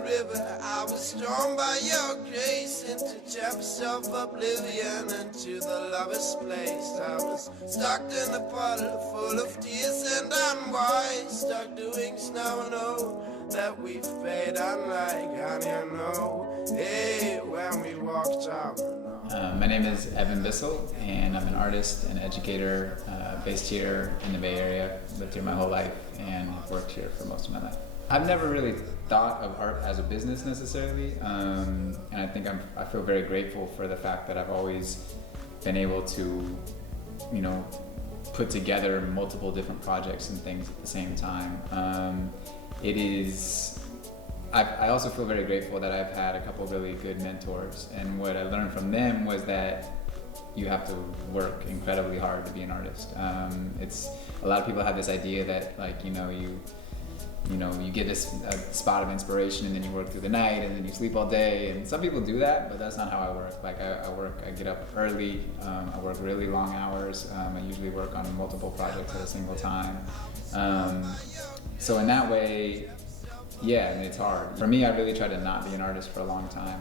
the river. I was drawn by your grace into depths of oblivion, into the lover's place. I was stuck in a puddle full of tears and unwise, stuck doing snow and oh, that we fade unlike honey and oh, hey, when we walked out. My name is Evan Bissell, and I'm an artist and educator based here in the Bay Area. Lived here my whole life and have worked here for most of my life. I've never really thought of art as a business necessarily, and I think I feel very grateful for the fact that I've always been able to, put together multiple different projects and things at the same time. I also feel very grateful that I've had a couple really good mentors, and what I learned from them was that you have to work incredibly hard to be an artist. It's a lot of people have this idea that you get this spot of inspiration and then you work through the night and then you sleep all day, and some people do that, but that's not how I work. I get up early, I work really long hours, I usually work on multiple projects at a single time. So in that way, yeah, it's hard. For me, I really try to not be an artist for a long time,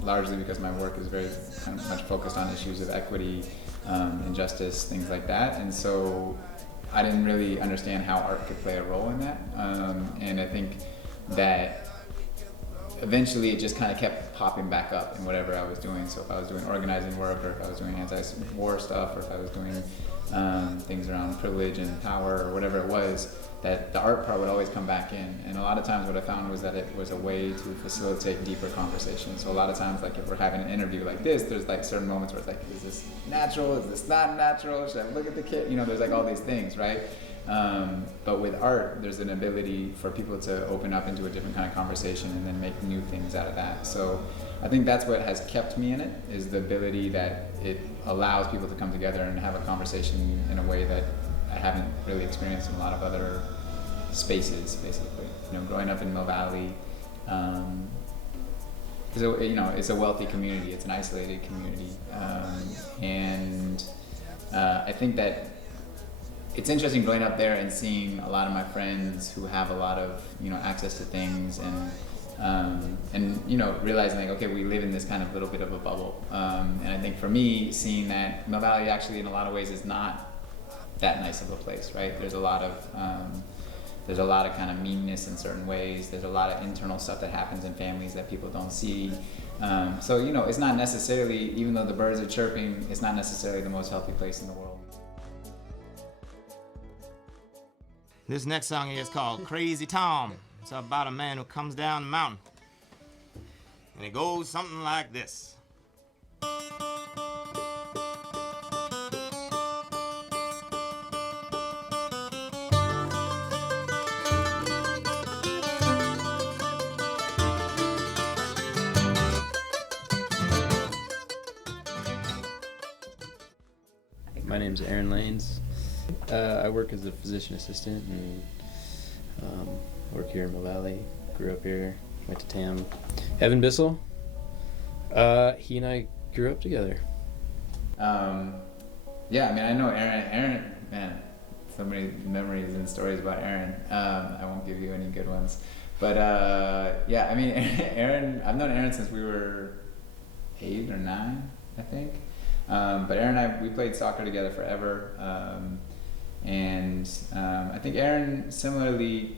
largely because my work is very kind of much focused on issues of equity, injustice, things like that, and so I didn't really understand how art could play a role in that, and I think that eventually it just kind of kept popping back up in whatever I was doing. So if I was doing organizing work, or if I was doing anti-war stuff, or if I was doing things around privilege and power, or whatever it was, that the art part would always come back in. And a lot of times what I found was that it was a way to facilitate deeper conversations. So a lot of times, like if we're having an interview like this, there's like certain moments where it's like, is this natural? Is this not natural? Should I look at the kid? There's like all these things, right? But with art, there's an ability for people to open up into a different kind of conversation and then make new things out of that. So I think that's what has kept me in it, is the ability that it allows people to come together and have a conversation in a way that I haven't really experienced in a lot of other spaces, basically. Growing up in Mill Valley, it's a wealthy community, it's an isolated community, and I think that it's interesting growing up there and seeing a lot of my friends who have a lot of access to things, and realizing like, okay, we live in this kind of little bit of a bubble, and I think for me, seeing that Mill Valley actually in a lot of ways is not that nice of a place, right? There's a lot of kind of meanness in certain ways. There's a lot of internal stuff that happens in families that people don't see. So it's not necessarily, even though the birds are chirping, it's not necessarily the most healthy place in the world. This next song here is called Crazy Tom. It's about a man who comes down the mountain. And it goes something like this. My name's Aaron Lanes. I work as a physician assistant and work here in Mill Valley. Grew up here, went to TAM. Evan Bissell, he and I grew up together. I know Aaron, man, so many memories and stories about Aaron. I won't give you any good ones. But Aaron, I've known Aaron since we were 8 or 9, I think. But Aaron and I, we played soccer together forever, and I think Aaron similarly,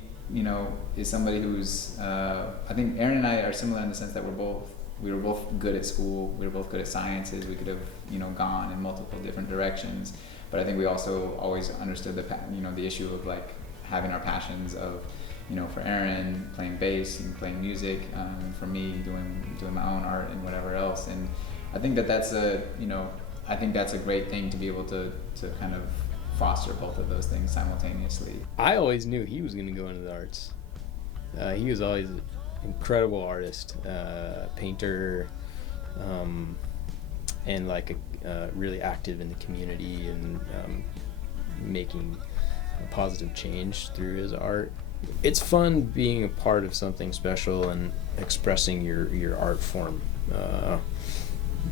is somebody who's, I think Aaron and I are similar in the sense that we were both good at school, we were both good at sciences, we could have, gone in multiple different directions, but I think we also always understood the issue of like having our passions of, for Aaron, playing bass and playing music, and for me, doing my own art and whatever else, and I think that's a great thing to be able to kind of foster both of those things simultaneously. I always knew he was going to go into the arts. He was always an incredible artist, painter, and like really active in the community and making a positive change through his art. It's fun being a part of something special and expressing your art form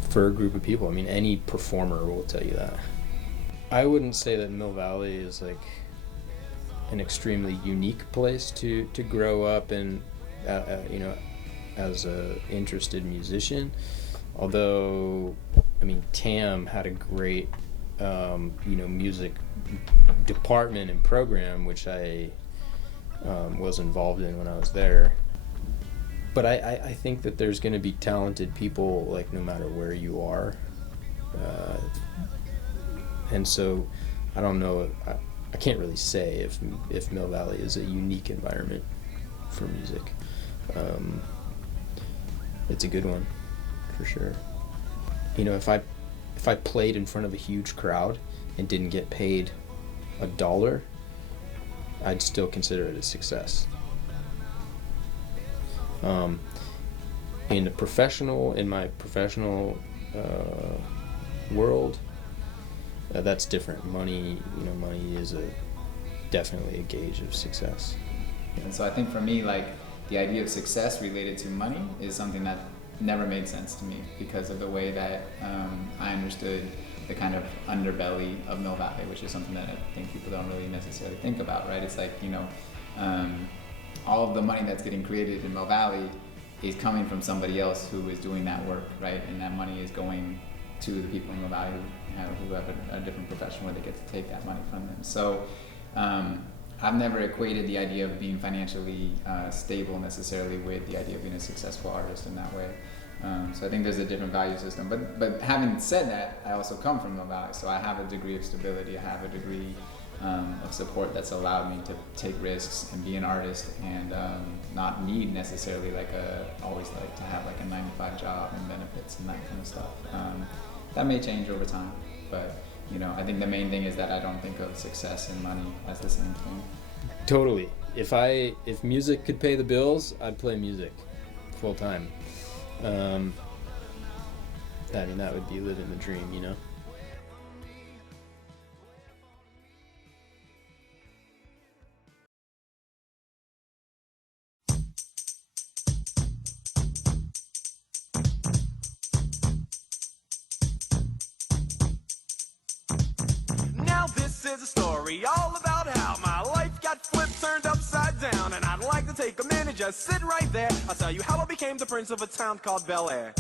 for a group of people. I mean, any performer will tell you that. I wouldn't say that Mill Valley is like an extremely unique place to grow up and you know, as a interested musician. Although, I mean, TAM had a great, you know, music department and program, which I was involved in when I was there. But I think that there's going to be talented people, like, no matter where you are. And so I don't know, I can't really say if Mill Valley is a unique environment for music. It's a good one, for sure. You know, if I played in front of a huge crowd and didn't get paid $1, I'd still consider it a success. In my professional world, that's different. Money is definitely a gauge of success. And so I think for me, like, the idea of success related to money is something that never made sense to me because of the way that I understood the kind of underbelly of Mill Valley, which is something that I think people don't really necessarily think about, right? It's like, you know, all of the money that's getting created in Mill Valley is coming from somebody else who is doing that work, right? And that money is going to the people in Mill Valley who have a different profession where they get to take that money from them. So I've never equated the idea of being financially stable necessarily with the idea of being a successful artist in that way. So I think there's a different value system. But having said that, I also come from Mill Valley, so I have a degree of stability. I have a degree of support that's allowed me to take risks and be an artist and not need necessarily always like to have like a 9-to-5 job and benefits and that kind of stuff. That may change over time, but you know, I think the main thing is that I don't think of success and money as the same thing. Totally. If music could pay the bills, I'd play music full time. I mean, that would be living the dream, you know? Now this is a story all about how my life got flipped, turned upside down, and I'd like to take a minute, just sit right there. I'll tell you how I became the prince of a town called Bel Air.